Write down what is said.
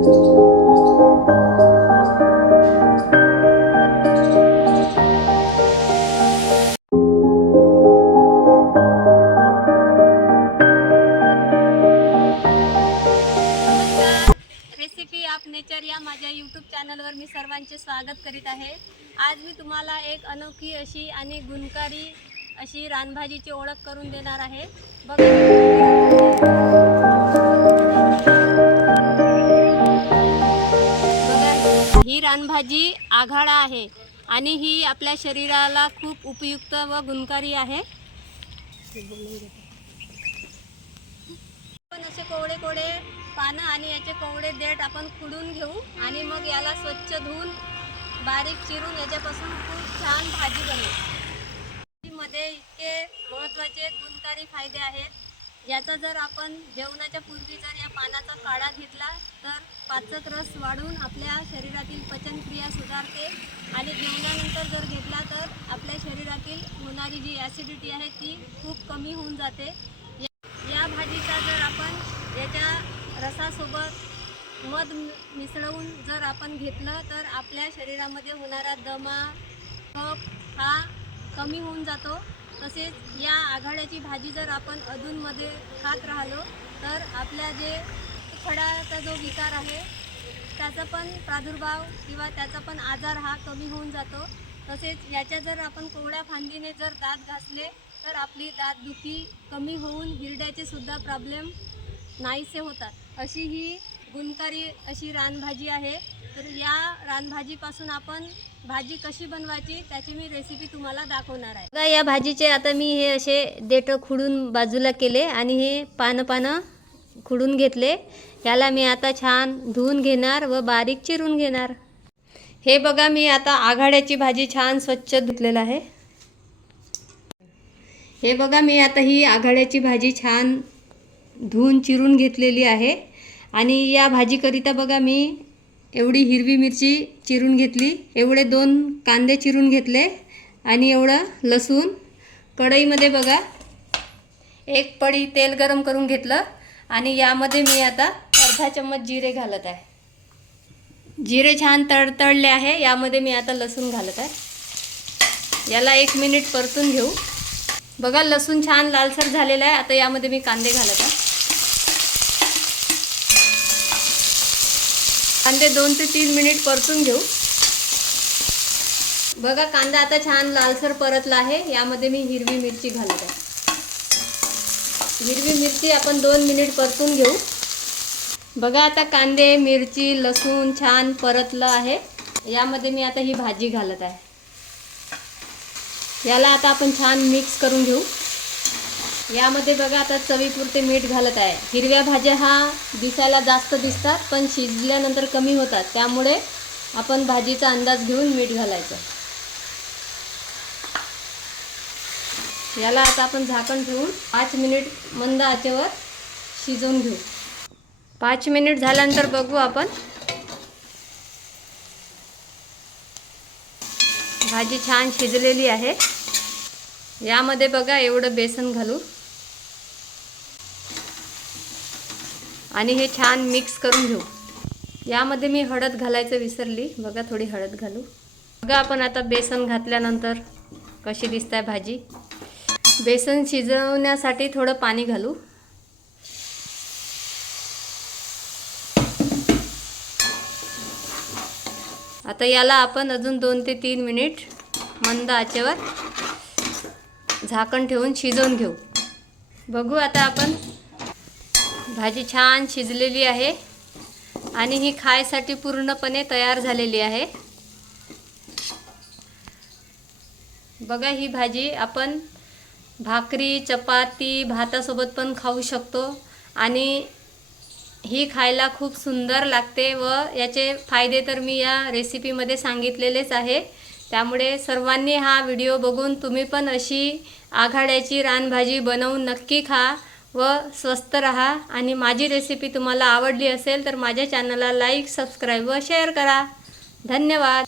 Recipe of nature या माझ्या YouTube चॅनलवर मी सर्वांचे स्वागत करीत आहे। आज मी तुम्हाला एक अनोखी अशी आणि गुणकारी अशी रानभाजीची ओळख करून देणार आहे। बघा, ही रानभाजी आघाडा आहे आणि ही आपल्या शरीराला खूप उपयुक्त व गुणकारी आहे। आपण असे कोवडे कोवडे पानं आणि याचे कोवडे देठ आपण खुडून घेऊ आणि मग याला स्वच्छ धुवून बारीक चिरून याच्यापासून खूप छान भाजी बनवू। मध्ये इतके महत्त्वाचे गुणकारी फायदे आहेत। याचा जर आपण जेवणाच्या पूर्वी जर या पानाचा काढा घेतला तर पाचक रस वाढून आपल्या शरीरातील पचनक्रिया सुधारते आणि जेवणानंतर जर घेतला तर आपल्या शरीरातील होणारी जी ॲसिडिटी आहे ती खूप कमी होऊन जाते। या भाजीचा जर आपण याच्या रसासोबत मध मिसळून जर आपण घेतलं तर आपल्या शरीरामध्ये होणारा दमा कफ हा कमी होऊन जातो। तसेच या आघाड्याची भाजी जर आपण अधूनमध्ये खात राहिलो तर आपल्या जे फळाचा जो विकार आहे त्याचा पण प्रादुर्भाव किंवा त्याचा पण आजार हा कमी होऊन जातो। तसेच याच्या जर आपण कोवड्या फांदीने जर दात घासले तर आपली दातदुखी कमी होऊन हिरड्याचे सुद्धा प्रॉब्लेम नाहीसे होतात। अशी ही गुणकारी अशी रानभाजी आहे। तर या रानभाजीपासून आपण भाजी कशी बनवायची त्याची मी रेसिपी तुम्हाला दाखवणार आहे। बघा, या भाजीचे आता मी हे असे देठ खुडून बाजूला केले आणि हे पानं खुडून घेतले। याला मी आता छान धुवून घेणार व बारीक चिरून घेणार। हे बघा, मी आता आघाड्याची भाजी छान स्वच्छ धुतलेलं आहे। हे बघा, मी आता ही आघाड्याची भाजी छान धुवून चिरून घेतलेली आहे आणि या भाजीकरिता बघा मी एवढी हिरवी मिरची चिरून घेतली, एवढे 2 कांदे चिरून घेतले आणि एवढं लसूण। कढईमध्ये बघा 1 पळी तेल गरम करून घेतलं आणि यामध्ये मी आता अर्धा चम्मच जिरे घालत आहे। जिरे छान तडतडले आहे, यामध्ये मी आता लसूण घालत आहे। याला 1 मिनिट परतून घेऊ। बघा, लसूण छान लालसर झालेला आहे। आता यामध्ये मी कांदे घालत आहे। कांदे 2 ते 3 मिनिट परतून घेऊ। बघा, कांदा आता छान लालसर परतला आहे। यामध्ये मी हिरवी मिरची घालत आहे। हिरवी मिरची आपण 2 मिनिट परतून घेऊ। बघा, आता कांदे मिरची लसूण छान परतलं आहे। यामध्ये मी आता ही भाजी घालत आहे। याला आता आपण छान मिक्स करून घेऊ। यामध्ये बघा आता चवीपुरते मीठ घालत आहे। हिरव्या भाज्या हा दिसायला जास्त दिसतात पण शिजल्यानंतर कमी होतात, त्यामुळे आपण भाजीचा अंदाज घेऊन मीठ घालायचं। याला आता आपण झाकण ठेवून 5 मिनिट मंद आचेवर शिजवून घेऊ। 5 मिनिट झाल्यानंतर बघू आपण। भाजी छान शिजलेली आहे। यामध्ये बघा एवढं बेसन घालू आणि हे छान मिक्स करून घेऊ। यामध्ये मी हळद घालायचं विसरली, बघा थोडी हळद घालू। बघा, आपण आता बेसन घातल्यानंतर कशी दिसते भाजी। बेसन शिजवण्यासाठी थोडं पाणी घालू। आता याला आपण अजून 2 ते 3 मिनिट मंद आचेवर झाकण ठेवून शिजवून घेऊ। बघू, आता आपण भाजी छान शिजलेली आहे आणि ही खायसाठी पूर्णपणे तयार झालेली आहे। बघा, ही भाजी आपण भाकरी चपाती भातासोबत पण खाऊ शकतो आणि ही खायला खूप सुंदर लागते व याचे फायदे तर मी या रेसिपीमध्ये सांगितलेलेच आहे। त्यामुळे सर्वांनी हा व्हिडिओ बघून तुम्ही पण अशी आघाड्याची रानभाजी बनवून नक्की खा व स्वस्थ रहा। आणि माझी रेसिपी तुम्हाला आवडली असेल तर माझ्या चॅनलला लाईक सबस्क्राईब व शेअर करा। धन्यवाद।